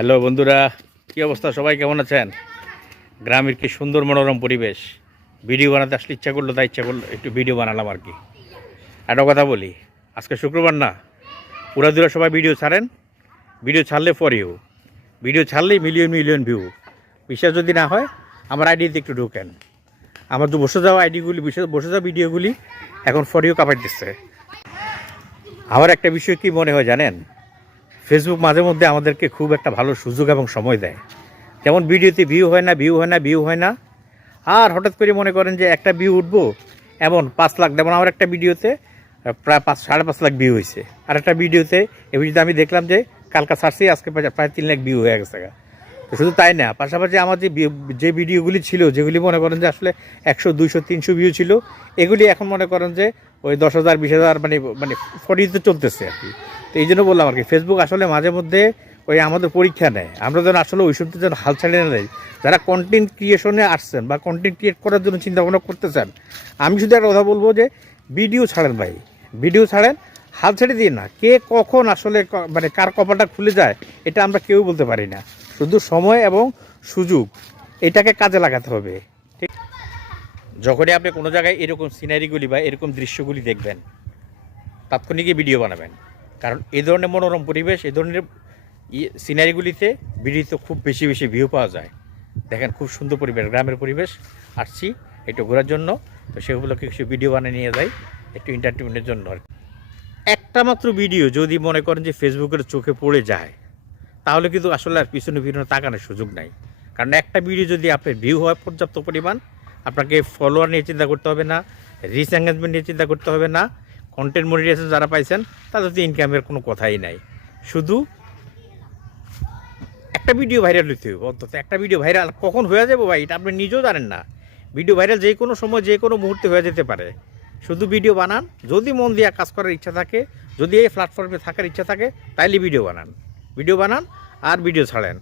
Hello বন্ধুরা, কি অবস্থা? সবাই কেমন আছেন? গ্রামের কি সুন্দর মনোরম পরিবেশ। ভিডিও বানাতে আসলে ইচ্ছা করলো, তাই ইচ্ছা করলো একটু ভিডিও বানালাম আর কি। একটা কথা বলি, আজকে শুক্রবার না, পুরা সবাই ভিডিও ছাড়েন। ভিডিও ছাড়লে ফর ইউ, ভিডিও ছাড়লেই মিলিয়ন মিলিয়ন ভিউ। বিশ্বাস যদি না হয় আমার আইডিতে একটু ঢুকেন। আমার যে বসে যাওয়া আইডিগুলি, বসে যাওয়া ভিডিওগুলি এখন ফর ইউ কাপাই দিচ্ছে। আমার একটা বিষয় কি মনে হয় জানেন, ফেসবুক মাঝে মধ্যে আমাদেরকে খুব একটা ভালো সুযোগ এবং সময় দেয়। যেমন ভিডিওতে ভিউ হয় না, আর হঠাৎ করে মনে করেন যে একটা ভিউ উঠবো, এমন 5 লাখ। যেমন আমার একটা ভিডিওতে প্রায় 5.5 লাখ ভিউ হয়েছে। আর একটা ভিডিওতে আমি দেখলাম যে কালকা ছাড়ছি, আজকে প্রায় 3 লাখ ভিউ হয়ে গেছে। তো শুধু তাই না, পাশাপাশি আমার যে ভিডিওগুলি ছিল, যেগুলি মনে করেন যে আসলে 100, 200, 300 ভিউ ছিল, এগুলি এখন মনে করেন যে ওই 10,000, 20,000 মানে ফরিতে চলতেছে আর কি। তো এই জন্য বললাম আর কি, ফেসবুক আসলে মাঝে মধ্যে ওই আমাদের পরীক্ষা নেয়। আমরা যেন আসলে ওই সবটা যেন হাল ছাড়িয়ে না দেয়। যারা কন্টেন্ট ক্রিয়েশনে আসছেন বা কন্টেন্ট ক্রিয়েট করার জন্য চিন্তা ভাবনা করতে চান, আমি শুধু একটা কথা বলবো যে ভিডিও ছাড়েন ভাই, ভিডিও ছাড়েন, হাল ছেড়ে দিয়ে না। কে কখন আসলে মানে কার কপালটা খুলে যায় এটা আমরা কেউ বলতে পারি না। শুধু সময় এবং সুযোগ, এটাকে কাজে লাগাতে হবে। ঠিক, যখনই আপনি কোনো জায়গায় এরকম সিনারিগুলি বা এরকম দৃশ্যগুলি দেখবেন, তাৎক্ষণিকই ভিডিও বানাবেন। কারণ এই ধরনের মনোরম পরিবেশ, এই ধরনের সিনারিগুলিতে ভিডিওতে খুব বেশি বেশি ভিউ পাওয়া যায়। দেখেন, খুব সুন্দর পরিবেশ, গ্রামের পরিবেশ। আসছি একটু ঘোরার জন্য, তো সেগুলোকে কিছু ভিডিও বানিয়ে নিয়ে যাই একটু এন্টারটেনমেন্টের জন্য। একটা মাত্র ভিডিও যদি মনে করেন যে ফেসবুকের চোখে পড়ে যায়, তাহলে কিন্তু আসলে আর পিছনে তাকানোর সুযোগ নাই। কারণ একটা ভিডিও যদি আপনার ভিউ হয় পর্যাপ্ত পরিমাণ, আপনাকে ফলোয়ার নিয়ে চিন্তা করতে হবে না, রিচ এঙ্গেজমেন্ট নিয়ে চিন্তা করতে হবে না, কন্টেন্ট মনিটাইজেশন যারা পাইছেন তাদের তো ইনকামের কোনো কথাই নাই। শুধু একটা ভিডিও ভাইরাল হইতে হবে। অন্তত একটা ভিডিও ভাইরাল কখন হয়ে যাবো ভাই, এটা আপনি নিজেও জানেন না। ভিডিও ভাইরাল যে কোনো সময়, যে কোনো মুহূর্তে হয়ে যেতে পারে। শুধু ভিডিও বানান, যদি মন দিয়ে কাজ করার ইচ্ছা থাকে, যদি এই প্ল্যাটফর্মে থাকার ইচ্ছা থাকে, তাইলে ভিডিও বানান আর ভিডিও ছাড়েন।